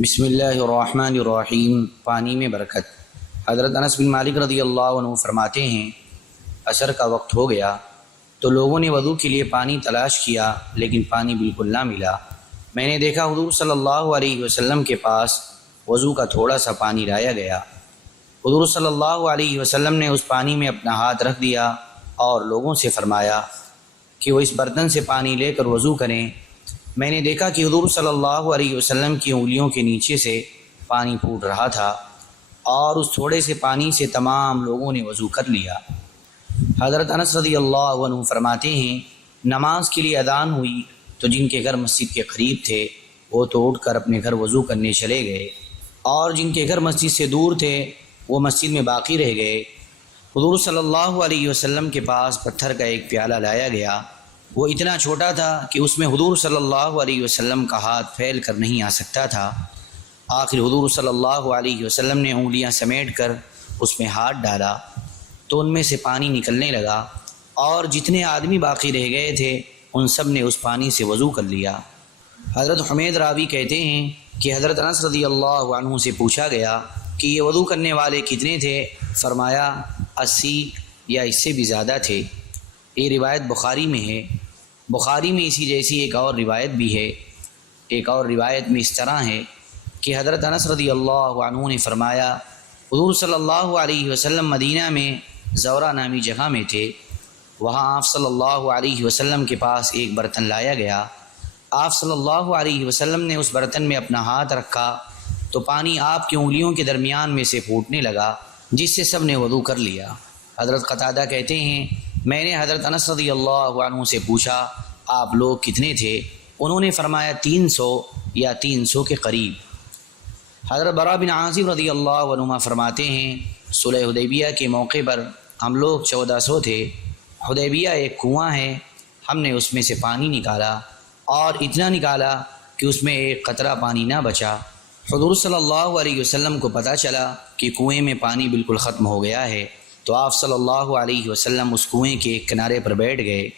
بسم اللہ الرحمن الرحیم۔ پانی میں برکت۔ حضرت انس بن مالک رضی اللہ عنہ فرماتے ہیں عصر کا وقت ہو گیا تو لوگوں نے وضو کے لیے پانی تلاش کیا لیکن پانی بالکل نہ ملا۔ میں نے دیکھا حضور صلی اللہ علیہ وسلم کے پاس وضو کا تھوڑا سا پانی لایا گیا۔ حضور صلی اللہ علیہ وسلم نے اس پانی میں اپنا ہاتھ رکھ دیا اور لوگوں سے فرمایا کہ وہ اس برتن سے پانی لے کر وضو کریں۔ میں نے دیکھا کہ حضور صلی اللہ علیہ وسلم کی انگلیوں کے نیچے سے پانی پھوٹ رہا تھا اور اس تھوڑے سے پانی سے تمام لوگوں نے وضو کر لیا۔ حضرت انس رضی اللہ عنہ فرماتے ہیں نماز کے لیے اذان ہوئی تو جن کے گھر مسجد کے قریب تھے وہ تو اٹھ کر اپنے گھر وضو کرنے چلے گئے اور جن کے گھر مسجد سے دور تھے وہ مسجد میں باقی رہ گئے۔ حضور صلی اللہ علیہ وسلم کے پاس پتھر کا ایک پیالہ لایا گیا۔ وہ اتنا چھوٹا تھا کہ اس میں حضور صلی اللہ علیہ وسلم کا ہاتھ پھیل کر نہیں آ سکتا تھا۔ آخر حضور صلی اللہ علیہ وسلم نے انگلیاں سمیٹ کر اس میں ہاتھ ڈالا تو ان میں سے پانی نکلنے لگا اور جتنے آدمی باقی رہ گئے تھے ان سب نے اس پانی سے وضو کر لیا۔ حضرت حمید راوی کہتے ہیں کہ حضرت انس رضی اللہ عنہ سے پوچھا گیا کہ یہ وضو کرنے والے کتنے تھے؟ فرمایا 80 یا اس سے بھی زیادہ تھے۔ یہ روایت بخاری میں ہے۔ بخاری میں اسی جیسی ایک اور روایت بھی ہے۔ ایک اور روایت میں اس طرح ہے کہ حضرت انس رضی اللہ عنہ نے فرمایا حضور صلی اللہ علیہ وسلم مدینہ میں زورہ نامی جگہ میں تھے۔ وہاں آپ صلی اللہ علیہ وسلم کے پاس ایک برتن لایا گیا۔ آپ صلی اللہ علیہ وسلم نے اس برتن میں اپنا ہاتھ رکھا تو پانی آپ کی انگلیوں کے درمیان میں سے پھوٹنے لگا جس سے سب نے وضو کر لیا۔ حضرت قتادہ کہتے ہیں میں نے حضرت انس رضی اللہ عنہ سے پوچھا آپ لوگ کتنے تھے؟ انہوں نے فرمایا 300 یا 300 کے قریب۔ حضرت براء بن عازب رضی اللہ عنہ فرماتے ہیں صلح حدیبیہ کے موقع پر ہم لوگ 1400 تھے۔ حدیبیہ ایک کنواں ہے، ہم نے اس میں سے پانی نکالا اور اتنا نکالا کہ اس میں ایک قطرہ پانی نہ بچا۔ حضور صلی اللہ علیہ وسلم کو پتہ چلا کہ کنویں میں پانی بالکل ختم ہو گیا ہے تو آپ صلی اللہ علیہ وسلم اس کنویں کے ایک کنارے پر بیٹھ گئے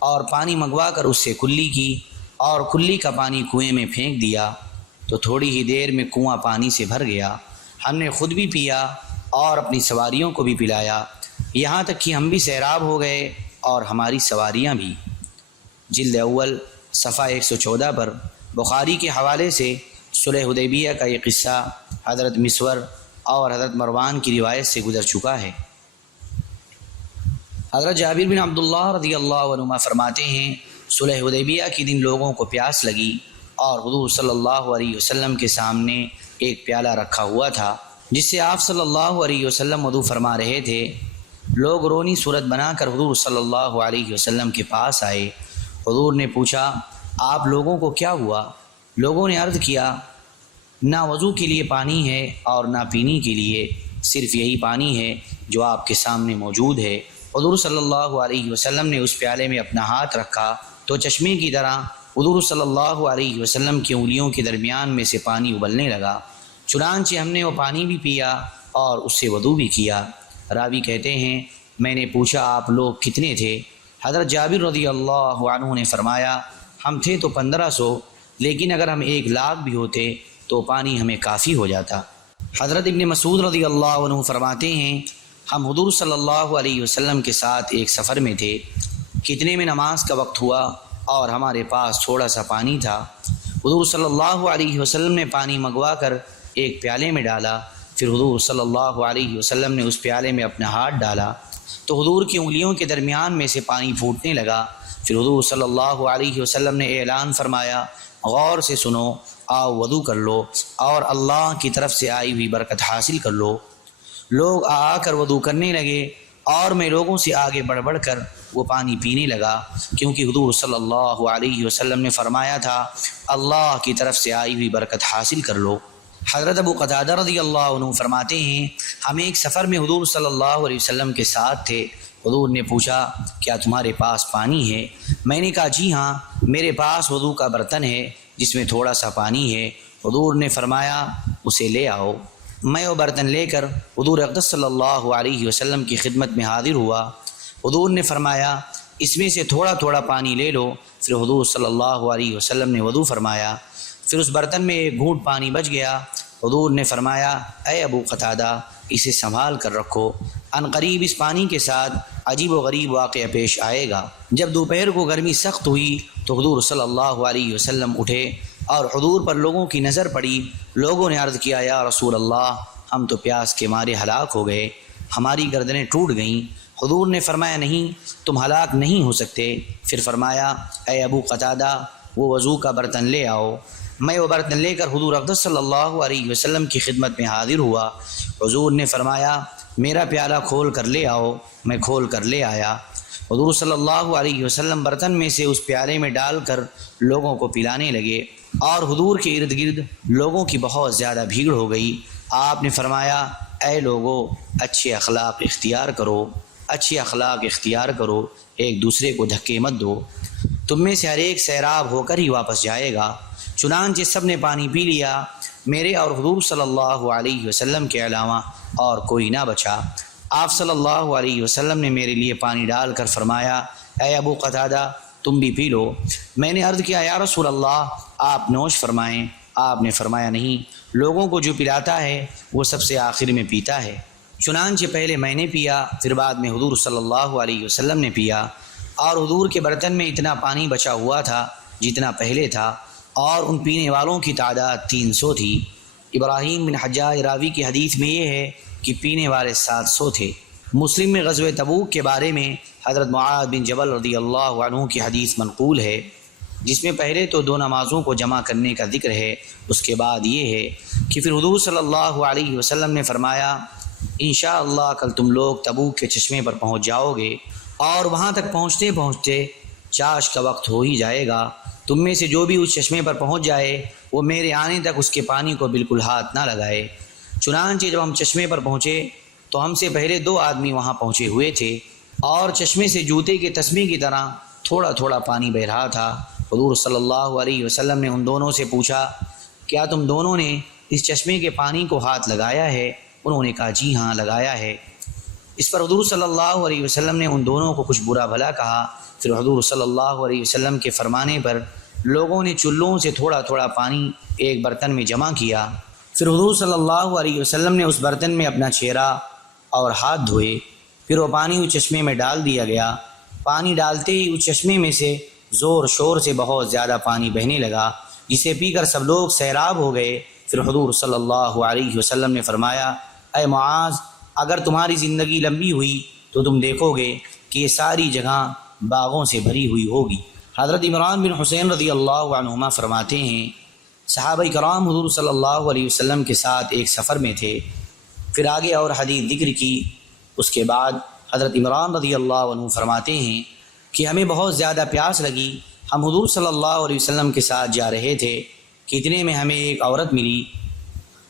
اور پانی منگوا کر اس سے کلی کی اور کلی کا پانی کنویں میں پھینک دیا تو تھوڑی ہی دیر میں کنواں پانی سے بھر گیا۔ ہم نے خود بھی پیا اور اپنی سواریوں کو بھی پلایا، یہاں تک کہ ہم بھی سیراب ہو گئے اور ہماری سواریاں بھی۔ جلد اول صفحہ 114 پر بخاری کے حوالے سے صلح حدیبیہ کا یہ قصہ حضرت مسور اور حضرت مروان کی روایت سے گزر چکا ہے۔ حضرت جابر بن عبداللہ رضی اللہ عنہ فرماتے ہیں صلح حدیبیہ کے دن لوگوں کو پیاس لگی اور حضور صلی اللہ علیہ وسلم کے سامنے ایک پیالہ رکھا ہوا تھا جس سے آپ صلی اللہ علیہ وسلم وضو فرما رہے تھے۔ لوگ رونی صورت بنا کر حضور صلی اللہ علیہ وسلم کے پاس آئے۔ حضور نے پوچھا آپ لوگوں کو کیا ہوا؟ لوگوں نے عرض کیا نہ وضو کے لیے پانی ہے اور نہ پینے کے لیے، صرف یہی پانی ہے جو آپ کے سامنے موجود ہے۔ حضور صلی اللہ علیہ وسلم نے اس پیالے میں اپنا ہاتھ رکھا تو چشمے کی طرح حضور صلی اللہ علیہ وسلم کی انگلیوں کے درمیان میں سے پانی ابلنے لگا، چنانچہ ہم نے وہ پانی بھی پیا اور اس سے وضو بھی کیا۔ راوی کہتے ہیں میں نے پوچھا آپ لوگ کتنے تھے؟ حضرت جابر رضی اللہ عنہ نے فرمایا ہم تھے تو 1500، لیکن اگر ہم 1,00,000 بھی ہوتے تو پانی ہمیں کافی ہو جاتا۔ حضرت ابن مسعود رضی اللہ عنہ فرماتے ہیں ہم حضور صلی اللہ علیہ وسلم کے ساتھ ایک سفر میں تھے، کتنے میں نماز کا وقت ہوا اور ہمارے پاس تھوڑا سا پانی تھا۔ حضور صلی اللہ علیہ وسلم نے پانی منگوا کر ایک پیالے میں ڈالا، پھر حضور صلی اللہ علیہ وسلم نے اس پیالے میں اپنا ہاتھ ڈالا تو حضور کی انگلیوں کے درمیان میں سے پانی پھوٹنے لگا۔ پھر حضور صلی اللہ علیہ وسلم نے اعلان فرمایا غور سے سنو، آؤ وضو کر لو اور اللہ کی طرف سے آئی ہوئی برکت حاصل کر لو۔ لوگ آ کر وضو کرنے لگے اور میں لوگوں سے آگے بڑھ بڑھ کر وہ پانی پینے لگا، کیونکہ حضور صلی اللہ علیہ وسلم نے فرمایا تھا اللہ کی طرف سے آئی ہوئی برکت حاصل کر لو۔ حضرت ابو قتادہ رضی اللہ عنہ فرماتے ہیں ہم ایک سفر میں حضور صلی اللہ علیہ وسلم کے ساتھ تھے۔ حضور نے پوچھا کیا تمہارے پاس پانی ہے؟ میں نے کہا جی ہاں، میرے پاس وضو کا برتن ہے جس میں تھوڑا سا پانی ہے۔ حضور نے فرمایا اسے لے آؤ۔ میں وہ برتن لے کر حضور اقدس صلی اللہ علیہ وسلم کی خدمت میں حاضر ہوا۔ حضور نے فرمایا اس میں سے تھوڑا تھوڑا پانی لے لو۔ پھر حضور صلی اللہ علیہ وسلم نے وضو فرمایا۔ پھر اس برتن میں ایک گھونٹ پانی بچ گیا۔ حضور نے فرمایا اے ابو قتادہ اسے سنبھال کر رکھو، ان قریب اس پانی کے ساتھ عجیب و غریب واقعہ پیش آئے گا۔ جب دوپہر کو گرمی سخت ہوئی تو حضور صلی اللہ علیہ وسلم اٹھے اور حضور پر لوگوں کی نظر پڑی۔ لوگوں نے عرض کیا یا رسول اللہ ہم تو پیاس کے مارے ہلاک ہو گئے، ہماری گردنیں ٹوٹ گئیں۔ حضور نے فرمایا نہیں، تم ہلاک نہیں ہو سکتے۔ پھر فرمایا اے ابو قتادہ وہ وضو کا برتن لے آؤ۔ میں وہ برتن لے کر حضور اقدس صلی اللہ علیہ وسلم کی خدمت میں حاضر ہوا۔ حضور نے فرمایا میرا پیالہ کھول کر لے آؤ۔ میں کھول کر لے آیا۔ حضور صلی اللہ علیہ وسلم برتن میں سے اس پیالے میں ڈال کر لوگوں کو پلانے لگے، اور حضور کے ارد گرد لوگوں کی بہت زیادہ بھیڑ ہو گئی۔ آپ نے فرمایا اے لوگو اچھے اخلاق اختیار کرو، اچھے اخلاق اختیار کرو، ایک دوسرے کو دھکے مت دو، تم میں سے ہر ایک سیراب ہو کر ہی واپس جائے گا۔ چنانچہ سب نے پانی پی لیا، میرے اور حضور صلی اللہ علیہ وسلم کے علاوہ اور کوئی نہ بچا۔ آپ صلی اللہ علیہ وسلم نے میرے لیے پانی ڈال کر فرمایا اے ابو قتادہ تم بھی پی لو۔ میں نے عرض کیا یا رسول اللہ آپ نوش فرمائیں۔ آپ نے فرمایا نہیں، لوگوں کو جو پلاتا ہے وہ سب سے آخر میں پیتا ہے۔ چنانچہ پہلے میں نے پیا، پھر بعد میں حضور صلی اللہ علیہ وسلم نے پیا، اور حضور کے برتن میں اتنا پانی بچا ہوا تھا جتنا پہلے تھا، اور ان پینے والوں کی تعداد 300 تھی۔ ابراہیم بن حجاج راوی کی حدیث میں یہ ہے کہ پینے والے 700 تھے۔ مسلم میں غزوہ تبوک کے بارے میں حضرت معاذ بن جبل رضی اللہ عنہ کی حدیث منقول ہے، جس میں پہلے تو 2 نمازوں کو جمع کرنے کا ذکر ہے، اس کے بعد یہ ہے کہ پھر حضور صلی اللہ علیہ وسلم نے فرمایا انشاءاللہ کل تم لوگ تبوک کے چشمے پر پہنچ جاؤ گے، اور وہاں تک پہنچتے پہنچتے چاش کا وقت ہو ہی جائے گا۔ تم میں سے جو بھی اس چشمے پر پہنچ جائے وہ میرے آنے تک اس کے پانی کو بالکل ہاتھ نہ لگائے۔ چنانچہ جب ہم چشمے پر پہنچے تو ہم سے پہلے 2 آدمی وہاں پہنچے ہوئے تھے، اور چشمے سے جوتے کے تسمے کی طرح تھوڑا تھوڑا پانی بہ رہا تھا۔ حضور صلی اللہ علیہ وسلم نے ان دونوں سے پوچھا کیا تم دونوں نے اس چشمے کے پانی کو ہاتھ لگایا ہے؟ انہوں نے کہا جی ہاں لگایا ہے۔ اس پر حضور صلی اللہ علیہ وسلم نے ان دونوں کو کچھ برا بھلا کہا۔ پھر حضور صلی اللہ علیہ وسلم کے فرمانے پر لوگوں نے چلوں سے تھوڑا تھوڑا پانی ایک برتن میں جمع کیا۔ پھر حضور صلی اللہ علیہ وسلم نے اس برتن میں اپنا چہرہ اور ہاتھ دھوئے، پھر وہ پانی اس چشمے میں ڈال دیا گیا۔ پانی ڈالتے ہی اس چشمے میں سے زور شور سے بہت زیادہ پانی بہنے لگا، جسے پی کر سب لوگ سیراب ہو گئے۔ پھر حضور صلی اللہ علیہ وسلم نے فرمایا اے معاذ اگر تمہاری زندگی لمبی ہوئی تو تم دیکھو گے کہ یہ ساری جگہ باغوں سے بھری ہوئی ہوگی۔ حضرت عمران بن حسین رضی اللہ عنہما فرماتے ہیں صحابہ کرام حضور صلی اللہ علیہ وسلم کے ساتھ ایک سفر میں تھے۔ پھر آگے اور حدیث ذکر کی۔ اس کے بعد حضرت عمران رضی اللہ عنہ فرماتے ہیں کہ ہمیں بہت زیادہ پیاس لگی، ہم حضور صلی اللہ علیہ وسلم کے ساتھ جا رہے تھے کہ اتنے میں ہمیں ایک عورت ملی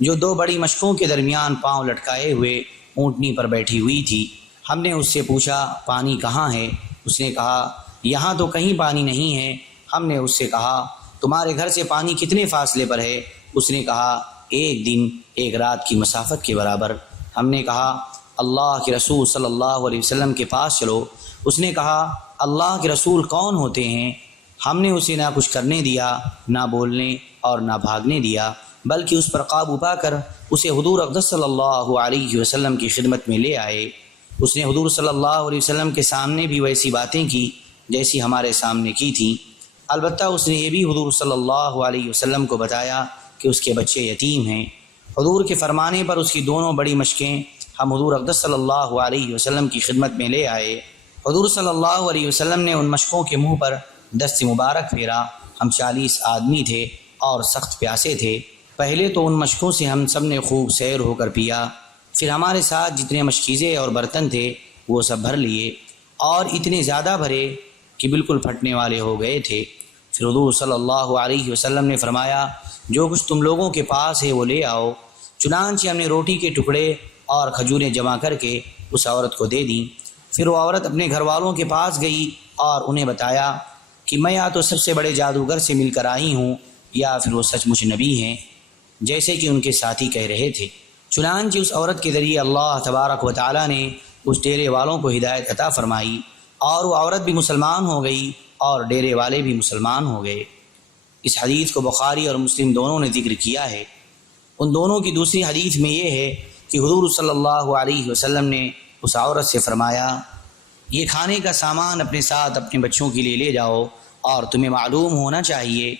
جو 2 بڑی مشکوں کے درمیان پاؤں لٹکائے ہوئے اونٹنی پر بیٹھی ہوئی تھی۔ ہم نے اس سے پوچھا پانی کہاں ہے؟ اس نے کہا یہاں تو کہیں پانی نہیں ہے۔ ہم نے اس سے کہا تمہارے گھر سے پانی کتنے فاصلے پر ہے؟ اس نے کہا 1 دن 1 رات کی مسافت کے برابر۔ ہم نے کہا اللہ کے رسول صلی اللہ علیہ وسلم کے پاس چلو۔ اس نے کہا اللہ کے رسول کون ہوتے ہیں؟ ہم نے اسے نہ کچھ کرنے دیا، نہ بولنے اور نہ بھاگنے دیا، بلکہ اس پر قابو پا کر اسے حضور اقدس صلی اللہ علیہ وسلم کی خدمت میں لے آئے۔ اس نے حضور صلی اللہ علیہ وسلم کے سامنے بھی ویسی باتیں کی جیسی ہمارے سامنے کی تھیں، البتہ اس نے یہ بھی حضور صلی اللہ علیہ وسلم کو بتایا کہ اس کے بچے یتیم ہیں۔ حضور کے فرمانے پر اس کی دونوں بڑی مشکیں ہم حضور اقدس صلی اللہ علیہ وسلم کی خدمت میں لے آئے۔ حضور صلی اللہ علیہ وسلم نے ان مشکوں کے منہ پر دست مبارک پھیرا۔ ہم 40 آدمی تھے اور سخت پیاسے تھے۔ پہلے تو ان مشکوں سے ہم سب نے خوب سیر ہو کر پیا، پھر ہمارے ساتھ جتنے مشکیزیں اور برتن تھے وہ سب بھر لیے، اور اتنے زیادہ بھرے کہ بالکل پھٹنے والے ہو گئے تھے۔ پھر حضور صلی اللہ علیہ وسلم نے فرمایا جو کچھ تم لوگوں کے پاس ہے وہ لے آؤ۔ چنانچہ ہم نے روٹی کے ٹکڑے اور کھجوریں جمع کر کے اس عورت کو دے دیں۔ پھر وہ عورت اپنے گھر والوں کے پاس گئی اور انہیں بتایا کہ میں یا تو سب سے بڑے جادوگر سے مل کر آئی ہوں یا پھر وہ سچ مچ نبی ہیں، جیسے کہ ان کے ساتھی کہہ رہے تھے۔ چنانچہ اس عورت کے ذریعے اللہ تبارک و تعالیٰ نے اس ڈیرے والوں کو ہدایت عطا فرمائی، اور وہ عورت بھی مسلمان ہو گئی اور ڈیرے والے بھی مسلمان ہو گئے۔ اس حدیث کو بخاری اور مسلم دونوں نے ذکر کیا ہے۔ ان دونوں کی دوسری حدیث میں یہ ہے کہ حضور صلی اللہ علیہ وسلم نے اس عورت سے فرمایا، یہ کھانے کا سامان اپنے ساتھ اپنے بچوں کے لیے لے جاؤ، اور تمہیں معلوم ہونا چاہیے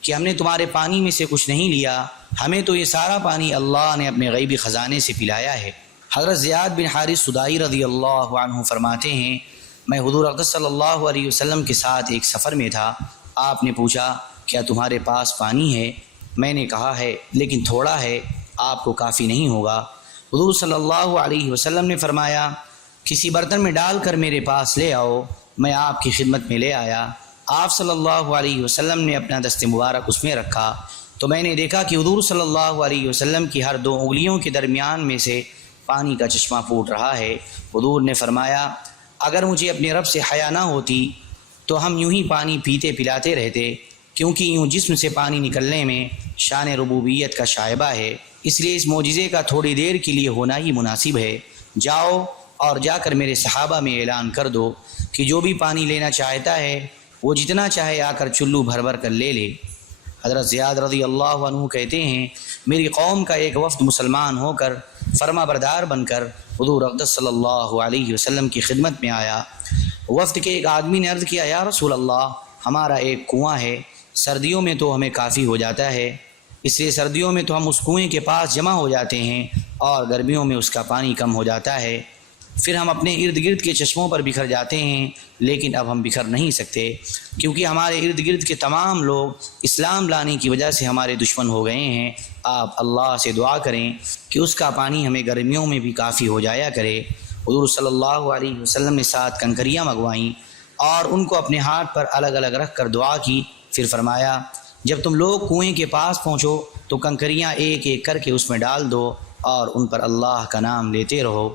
کہ ہم نے تمہارے پانی میں سے کچھ نہیں لیا، ہمیں تو یہ سارا پانی اللہ نے اپنے غیبی خزانے سے پلایا ہے۔ حضرت زیاد بن حارث سدائی رضی اللہ عنہ فرماتے ہیں، میں حضور اقدس صلی اللہ علیہ وسلم کے ساتھ ایک سفر میں تھا، آپ نے پوچھا کیا تمہارے پاس پانی ہے؟ میں نے کہا ہے لیکن تھوڑا ہے، آپ کو کافی نہیں ہوگا۔ حضور صلی اللہ علیہ وسلم نے فرمایا، کسی برتن میں ڈال کر میرے پاس لے آؤ۔ میں آپ کی خدمت میں لے آیا، آپ صلی اللہ علیہ وسلم نے اپنا دست مبارک اس میں رکھا تو میں نے دیکھا کہ حضور صلی اللہ علیہ وسلم کی ہر دو انگلیوں کے درمیان میں سے پانی کا چشمہ پھوٹ رہا ہے۔ حضور نے فرمایا، اگر مجھے اپنے رب سے حیا نہ ہوتی تو ہم یوں ہی پانی پیتے پلاتے رہتے، کیونکہ یوں جسم سے پانی نکلنے میں شان ربوبیت کا شائبہ ہے، اس لیے اس معجزے کا تھوڑی دیر کے لیے ہونا ہی مناسب ہے۔ جاؤ اور جا کر میرے صحابہ میں اعلان کر دو کہ جو بھی پانی لینا چاہتا ہے وہ جتنا چاہے آ کر چلو بھر بھر کر لے لے۔ حضرت زیاد رضی اللہ عنہ کہتے ہیں، میری قوم کا ایک وفد مسلمان ہو کر فرما بردار بن کر حضور اقدس صلی اللہ علیہ وسلم کی خدمت میں آیا۔ وفد کے ایک آدمی نے عرض کیا، یا رسول اللہ، ہمارا ایک کنواں ہے، سردیوں میں تو ہمیں کافی ہو جاتا ہے، اس لیے سردیوں میں تو ہم اس کنویں کے پاس جمع ہو جاتے ہیں اور گرمیوں میں اس کا پانی کم ہو جاتا ہے، پھر ہم اپنے ارد گرد کے چشموں پر بکھر جاتے ہیں، لیکن اب ہم بکھر نہیں سکتے کیونکہ ہمارے ارد گرد کے تمام لوگ اسلام لانے کی وجہ سے ہمارے دشمن ہو گئے ہیں۔ آپ اللہ سے دعا کریں کہ اس کا پانی ہمیں گرمیوں میں بھی کافی ہو جایا کرے۔ حضور صلی اللہ علیہ وسلم نے 7 کنکریاں منگوائیں اور ان کو اپنے ہاتھ پر الگ الگ رکھ کر دعا کی، پھر فرمایا، جب تم لوگ کنویں کے پاس پہنچو تو کنکریاں ایک ایک کر کے اس میں ڈال دو اور ان پر اللہ کا نام لیتے رہو۔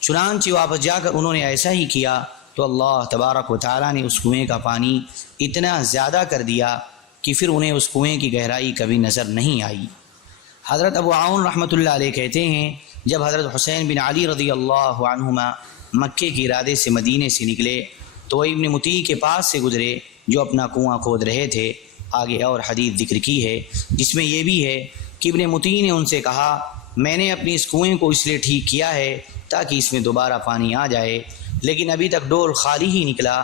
چنانچہ واپس جا کر انہوں نے ایسا ہی کیا تو اللہ تبارک و تعالیٰ نے اس کنویں کا پانی اتنا زیادہ کر دیا کہ پھر انہیں اس کنویں کی گہرائی کبھی نظر نہیں آئی۔ حضرت ابو عون رحمۃ اللہ علیہ کہتے ہیں، جب حضرت حسین بن علی رضی اللہ عنہما مکے کے ارادے سے مدینے سے نکلے تو وہ ابن مطیع کے پاس سے گزرے جو اپنا کنواں کھود رہے تھے۔ آگے اور حدیث ذکر کی ہے جس میں یہ بھی ہے کہ ابن مطیع نے ان سے کہا، میں نے اپنی اس کنویں کو اس لیے ٹھیک کیا ہے تاکہ اس میں دوبارہ پانی آ جائے، لیکن ابھی تک ڈول خالی ہی نکلا،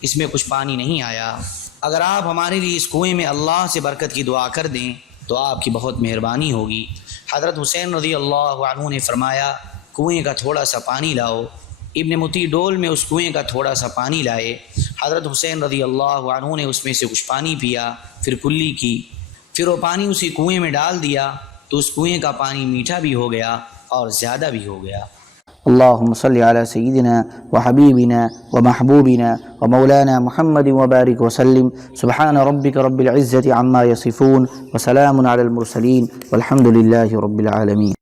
اس میں کچھ پانی نہیں آیا۔ اگر آپ ہمارے لیے اس کنویں میں اللہ سے برکت کی دعا کر دیں تو آپ کی بہت مہربانی ہوگی۔ حضرت حسین رضی اللہ عنہ نے فرمایا، کنویں کا تھوڑا سا پانی لاؤ۔ ابن مطیع ڈول میں اس کنویں کا تھوڑا سا پانی لائے۔ حضرت حسین رضی اللہ عنہ نے اس میں سے کچھ پانی پیا، پھر کلی کی، پھر وہ پانی اسی کنویں میں ڈال دیا تو اس کنویں کا پانی میٹھا بھی ہو گیا اور زیادہ بھی ہو گیا۔ اللهم صل على سيدنا وحبيبنا ومحبوبنا ومولانا محمد وبارك وسلم۔ سبحان ربك رب العزة عما يصفون وسلام على المرسلين والحمد لله رب العالمين۔